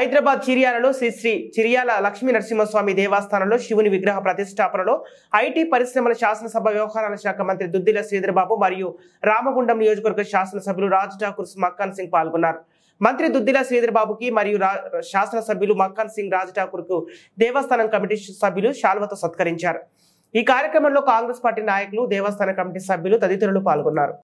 హైదరాబాద్ చిర్యాలలో శ్రీ చిర్యాల లక్ష్మీ నరసింహస్వామి దేవస్థానంలో శివుని విగ్రహ ప్రతిష్టాపనలో ఐటీ పరిశ్రమల శాసనసభ వ్యవహారాల శాఖ మంత్రి దుద్దిల శ్రీధర్బాబు మరియు రామగుండం నియోజకవర్గ శాసనసభ్యులు రాజ్ ఠాకూర్ మక్కాన్ సింగ్ పాల్గొన్నారు. మంత్రి దుద్దిల శ్రీధర్బాబుకి మరియు శాసనసభ్యులు మక్కాన్ సింగ్ రాజ్ ఠాకూర్ కు దేవస్థానం కమిటీ సభ్యులు శాల్వతో సత్కరించారు. ఈ కార్యక్రమంలో కాంగ్రెస్ పార్టీ నాయకులు, దేవస్థాన కమిటీ సభ్యులు తదితరులు పాల్గొన్నారు.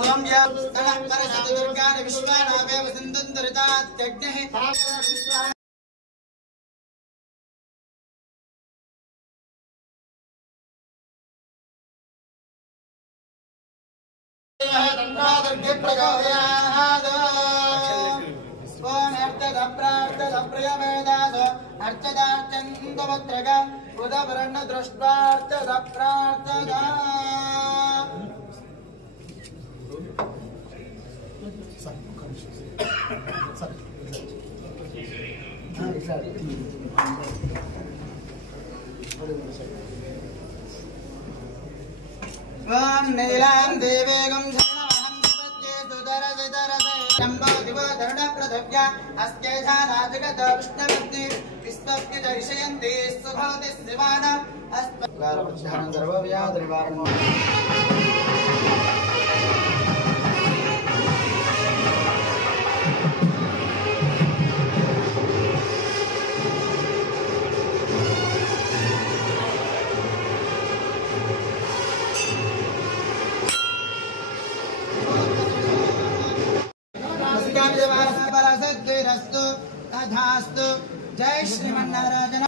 ओम या तलः परशत दुर्गानि विश्वानावेव सिन्धुन्दरितात्यग्निः तन्त्रादर्घ्य प्रचोदयात् ओम अर्चदप्रार्थदप्रयवेदास अर्चदार्चन्दवत्रग उदवर्ण दृष्ट्वार्चदप्रार्थदा स्वाम नीलां देवेगं शरणमहं प्रपद्ये सुदरसितरसे शम्भो दिवो धरणप्रदव्या अस्यैषा नाजगतो विष्णुपत्नी विश्वस्य दर्शयन्ति सुभवति शिवाना अस्मत्कालप्रतिहारं सर्वव्याधिनिवारणम् तथास्तु जय श्रीमन्नारायण।